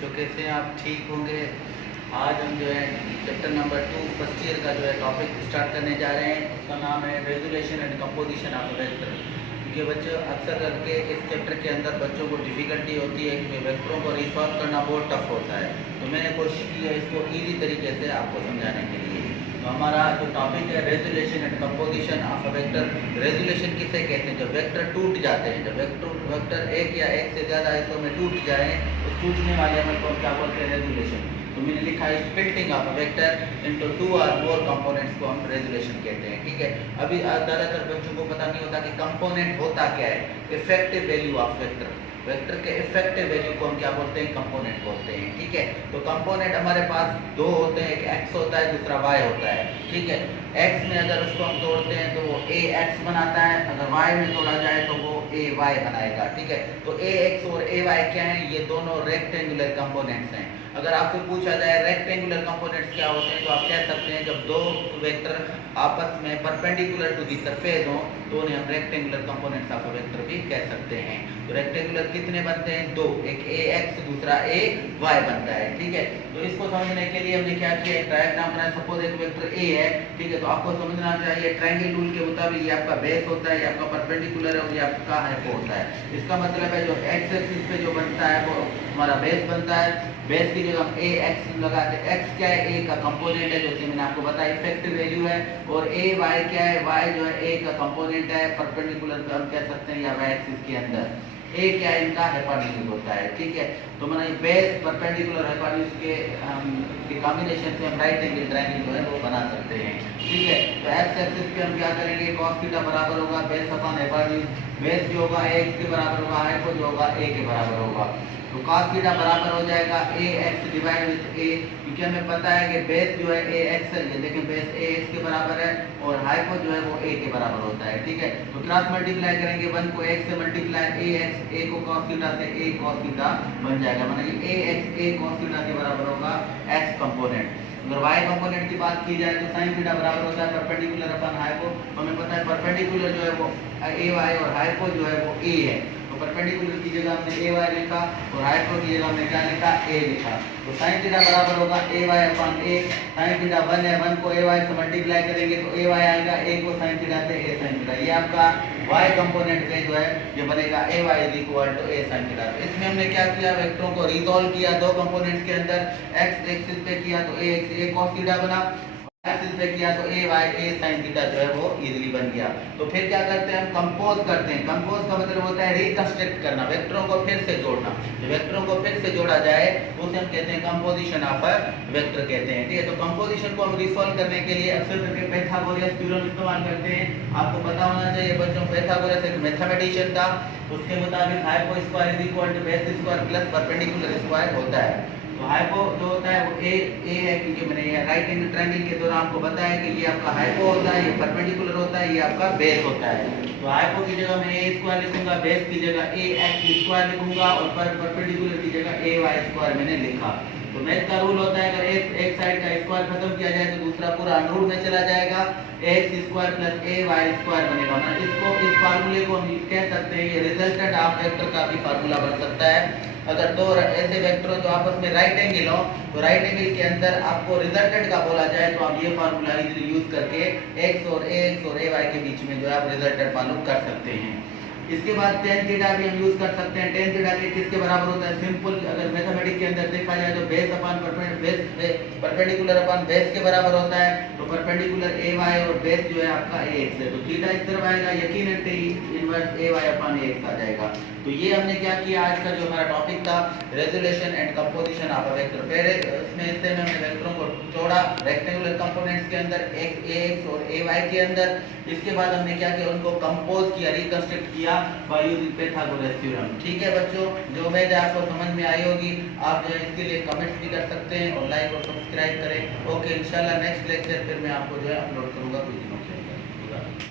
बच्चों कैसे हैं आप? ठीक होंगे। आज हम जो है चैप्टर नंबर 2 फर्स्ट ईयर का जो है टॉपिक स्टार्ट करने जा रहे हैं। उसका नाम है resolution and composition of vector. क्योंकि बच्चों अक्सर करके इस चैप्टर के अंदर बच्चों को डिफ़िकल्टी होती है कि वेक्टरों को रिसॉल्व करना बहुत टफ होता है। तो मैंने कोशिश की है इसको ईजी तरीके से आपको समझाने के लिए। तो हमारा जो टॉपिक है resolution and composition of a vector. Resolution किसे कहते हैं? जब वेक्टर टूट जाते हैं, जब वेक्टर एक या एक से ज़्यादा हिस्सों में टूट जाए तो टूटने वाले अमल को हम क्या बोलते हैं? रेजुलेशन। तो मैंने लिखा है splitting of a vector into 2 और मोर कंपोनेंट्स को हम रेजुलेशन कहते हैं। ठीक है, अभी ज़्यादातर बच्चों को पता नहीं होता कि कंपोनेंट होता क्या है। Effective value of vector, vector के इफेक्टिव वैल्यू को हम क्या बोलते हैं? कंपोनेंट बोलते हैं। ठीक है, तो कंपोनेंट हमारे पास दो होते हैं, एक एक्स होता है, दूसरा वाई होता है। ठीक है, एक्स में अगर उसको हम तोड़ते हैं तो वो ए एक्स बनाता है, अगर वाई में तोड़ा जाए तो वो ए वाई बनाएगा। ठीक है, तो ए एक्स और ए वाई क्या है? ये दोनों रेक्टेंगुलर कंपोनेंट्स हैं। अगर आपसे पूछा जाए रेक्टेंगुलर कंपोनेंट्स क्या होते हैं, तो आप कह सकते हैं जब दो वेक्टर आपस में परपेंडिकुलर टू दी सरफेस हो तो उन्हें हम rectangular components of a vector भी कह सकते हैं। तो रेक्टेंगुलर कितने बनते हैं? दो, एक ए एक्स दूसरा ए वाई बनता है। ठीक है, तो इसको समझने के लिए हमने क्या किया, एक डायग्राम बनाया। सपोज एक वेक्टर ए है, ठीक है, तो आपको समझना चाहिए ट्रायंगल रूल के मुताबिक ये आपका बेस होता है, ये आपका परपेंडिकुलर है और ये आपका हाइपो होता है। इसका मतलब है जो एक्स एक्सिस पे जो बनता है वो हमारा बेस बनता है। बेस की जगह हम ए एक्स लगाते हैं। एक्स क्या है? ए का कंपोनेंट है, जो कि मैंने आपको बताया इफेक्टिव वैल्यू है। और ए वाई क्या है? वाई जो है ए का कंपोनेंट है, परपेंडिकुलर पे हम कह सकते हैं या वाई एक्सिस के अंदर। ए क्या है? इनका हाइपोटेन्यूज होता है। ठीक है, तो मैंने बेस परपेंडिकुलर हाइपोटेन्यूज के कॉम्बिनेशन से हम राइट एंगल ट्रायंगल जो है वो बना सकते हैं। ठीक है, तो एक्स एक्सिस पे हम क्या करेंगे? cos थीटा बराबर होगा बेस अपॉन हाइपोटेन्यूज। बेस जो होगा ए एक्स के बराबर होगा, हाइपो जो होगा ए के बराबर होगा। तो cos थीटा बराबर हो जाएगा ए एक्स डिवाइड विथ ए, क्योंकि हमें पता है कि बेस जो है ए एक्स है, ये देखें बेस ए एक्स के बराबर है और हाइपो जो है वो ए के बराबर होता है। ठीक है, तो क्रॉस मल्टीप्लाई करेंगे 1 को x से मल्टीप्लाई ए एक्स, ए को cos थीटा से ए cos थीटा बन जाएगा, माना ये ए एक्स ए cos थीटा के बराबर होगा x कंपोनेंट। अगर y कंपोनेंट की बात की जाए तो sin थीटा बराबर होता है परपेंडिकुलर अपन हाइपो। हमें पता है परपेंडिकुलर जो है वो ए वाई और हाइपो जो है वो ए है। तो परपेंडिकुलर की जगह हमने ए वाई लिखा और हाइपो की जगह हमने क्या लिखा? ए लिखा। तो sin थीटा बराबर होगा ए वाई अपॉन ए। sin थीटा 1 है, 1 को ए वाई से मल्टीप्लाई करेंगे तो ए वाई आएगा, ए को sin थीटा से ए sin थीटा। ये आपका y कंपोनेंट पे जो है ये बनेगा a y is equal to a sin theta. इसमें हमने क्या किया? वेक्टरों को रिसॉल्व किया दो कंपोनेंट्स के अंदर। x एक्सिस पे किया तो ए एक्स ए cos थीटा बना, एक्सिस पे किया तो ए वाई ए sin थीटा जो है वो इजीली बन गया। तो फिर क्या करते हैं? हम कंपोज करते हैं। कंपोज का मतलब होता है रिकंस्ट्रक्ट करना, वेक्टरों को फिर से जोड़ना। जो वेक्टरों को फिर से जोड़ा जाए उसे हम कहते हैं कंपोजिशन ऑफ अ वेक्टर कहते हैं। ठीक है, तो कंपोजिशन को हम रिसॉल्व करने के लिए अक्सर करके पाइथागोरस थ्योरम इस्तेमाल करते हैं। आपको पता होना चाहिए बच्चों, पाइथागोरस एक मैथमेटिशियन था, उसके मुताबिक hypo square is equal to base square plus perpendicular square होता है। तो हाइपो जो होता है वो ए है, क्योंकि मैंने ये राइट एंगल ट्रायंगल के दौरान आपको बताया कि ये आपका हाइपो होता है, ये परपेंडिकुलर होता है, ये आपका बेस होता है। तो हाइपो की जगह मैं ए स्क्वायर लिखूंगा, बेस की जगह ए एक्स स्क्वायर लिखूंगा और परपेंडिकुलर की जगह ए वाई स्क्वायर मैंने लिखा। तो मैथ का रूल होता है अगर एक साइड का स्क्वायर खत्म किया जाए तो दूसरा पूरा अंडर रूट में चला जाएगा, एक्स स्क्वायर प्लस ए वाई स्क्वायर बनेगा। मतलब इसको इस फार्मूले को हम कह सकते हैं ये रिजल्टेंट ऑफ वेक्टर का भी फार्मूला बन सकता है। अगर दो ऐसे वेक्टर हो जो आपस में राइट एंगल हो तो राइट एंगल के अंदर आपको रिजल्टेंट का बोला जाए तो आप ये फार्मूला इजीली यूज करके एक्स और ए वाई के बीच में जो है आप रिजल्टेंट मालूम कर सकते हैं। इसके बाद टेन थीटा भी हम यूज कर सकते हैं। टेन थीटा के किसके बराबर होता है? सिंपल अगर मैथमेटिक्स के अंदर देखा जाए तो base upon perpendicular upon base के बराबर होता है। तो परपेंडिकुलर ए वाई और बेस जो है आपका ए एक्स है, तो थीटा इस तरफ आएगा, यकीनन इनवर्स ए वाई अपॉन ए एक्स आ जाएगा। तो ये हमने क्या किया, आज का जो हमारा टॉपिक था resolution and composition of a vector. पहले इसमें हिस्से में हमने वेक्टरों को जोड़ा रेक्टेंगुलर कंपोनेंट्स के अंदर, एक ए एक्स और ए वाई के अंदर। इसके बाद हमने क्या किया? उनको कंपोज किया, रिकंस्ट्रक्ट किया बाय यूजिंग पाइथागोरस थ्योरम। ठीक है बच्चों, जो उम्मीद है आपको समझ में आई होगी। आप जो है इसके लिए कमेंट्स भी कर सकते हैं और लाइक और सब्सक्राइब करें। ओके, इंशाल्लाह नेक्स्ट लेक्चर फिर मैं आपको जो है अपलोड करूंगा कुछ दिनों के अंदर।